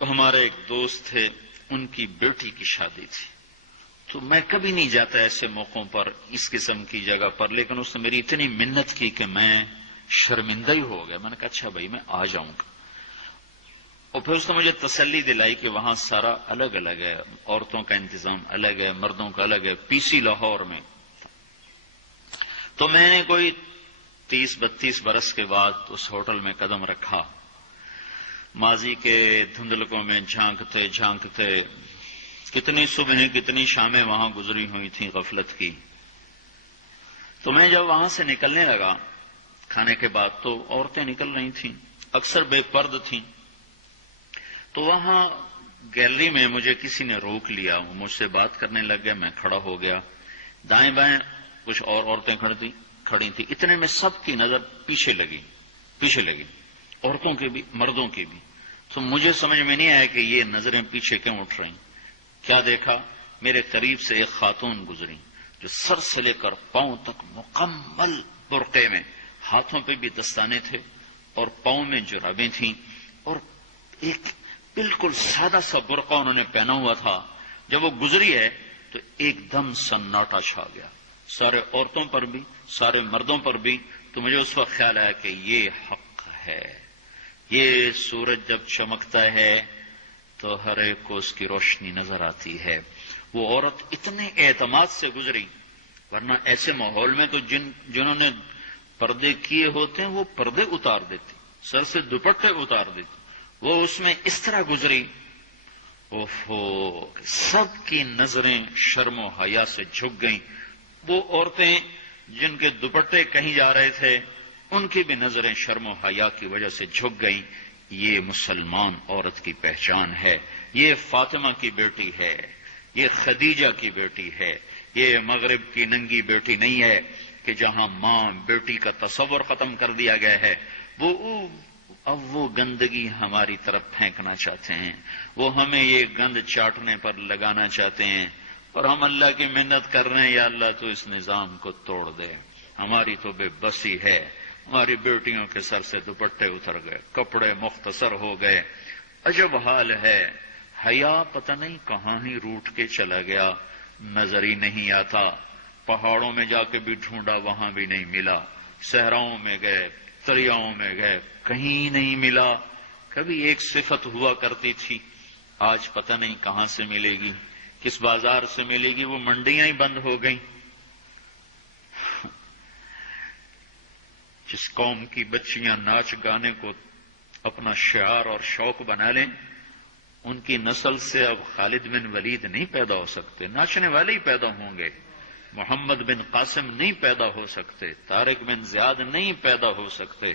ہمارے ایک دوست تھے، ان کی بیٹی کی شادی تھی، تو میں کبھی نہیں جاتا ایسے موقعوں پر اس قسم کی جگہ پر، لیکن اس نے میری اتنی منت کی کہ میں شرمندہ ہی ہو گیا. میں نے کہا اچھا بھائی میں آ جاؤں گا. اور پھر اس نے مجھے تسلی دلائی کہ وہاں سارا الگ الگ ہے، عورتوں کا انتظام الگ ہے، مردوں کا الگ ہے. PC لاہور میں. تو میں نے کوئی 30-32 برس کے بعد اس ہوٹل میں قدم رکھا. ماضی کے دھندلکوں میں جھانکتے جھانکتے کتنی صبح کتنی شامیں وہاں گزری ہوئی تھیں غفلت کی. تو میں جب وہاں سے نکلنے لگا کھانے کے بعد تو عورتیں نکل رہی تھیں، اکثر بے پرد تھیں. تو وہاں گیلری میں مجھے کسی نے روک لیا، وہ مجھ سے بات کرنے لگ گیا. میں کھڑا ہو گیا. دائیں بائیں کچھ اور عورتیں کھڑی تھیں. اتنے میں سب کی نظر پیچھے لگی، عورتوں کی بھی مردوں کی بھی. تو مجھے سمجھ میں نہیں آیا کہ یہ نظریں پیچھے کیوں اٹھ رہی. کیا دیکھا، میرے قریب سے ایک خاتون گزری جو سر سے لے کر پاؤں تک مکمل برقعے میں، ہاتھوں پہ بھی دستانے تھے اور پاؤں میں جرابیں تھیں، اور ایک بالکل سادہ سا برقع انہوں نے پہنا ہوا تھا. جب وہ گزری ہے تو ایک دم سناٹا چھا گیا، سارے عورتوں پر بھی سارے مردوں پر بھی. تو مجھے اس وقت خیال آیا کہ یہ حق ہے. یہ سورج جب چمکتا ہے تو ہر ایک کو اس کی روشنی نظر آتی ہے. وہ عورت اتنے اعتماد سے گزری، ورنہ ایسے ماحول میں تو جنہوں نے پردے کیے ہوتے ہیں وہ پردے اتار دیتے، سر سے دوپٹے اتار دیتے. وہ اس میں اس طرح گزری، سب کی نظریں شرم و حیا سے جھک گئیں. وہ عورتیں جن کے دوپٹے کہیں جا رہے تھے ان کی بھی نظریں شرم و حیا کی وجہ سے جھک گئیں. یہ مسلمان عورت کی پہچان ہے. یہ فاطمہ کی بیٹی ہے، یہ خدیجہ کی بیٹی ہے. یہ مغرب کی ننگی بیٹی نہیں ہے کہ جہاں ماں بیٹی کا تصور ختم کر دیا گیا ہے. اب وہ گندگی ہماری طرف پھینکنا چاہتے ہیں، وہ ہمیں یہ گند چاٹنے پر لگانا چاہتے ہیں، اور ہم اللہ کی منت کر رہے ہیں یا اللہ تو اس نظام کو توڑ دے. ہماری تو بے بسی ہے. ہماری بیٹیوں کے سر سے دوپٹے اتر گئے، کپڑے مختصر ہو گئے. عجب حال ہے. حیا پتہ نہیں کہاں ہی روٹ کے چلا گیا، نظر ہی نہیں آتا. پہاڑوں میں جا کے بھی ڈھونڈا، وہاں بھی نہیں ملا. صحراؤں میں گئے، دریاؤں میں گئے، کہیں نہیں ملا. کبھی ایک صفت ہوا کرتی تھی، آج پتہ نہیں کہاں سے ملے گی، کس بازار سے ملے گی. وہ منڈیاں ہی بند ہو گئیں. جس قوم کی بچیاں ناچ گانے کو اپنا شعار اور شوق بنا لیں، ان کی نسل سے اب خالد بن ولید نہیں پیدا ہو سکتے، ناچنے والے ہی پیدا ہوں گے. محمد بن قاسم نہیں پیدا ہو سکتے، طارق بن زیاد نہیں پیدا ہو سکتے.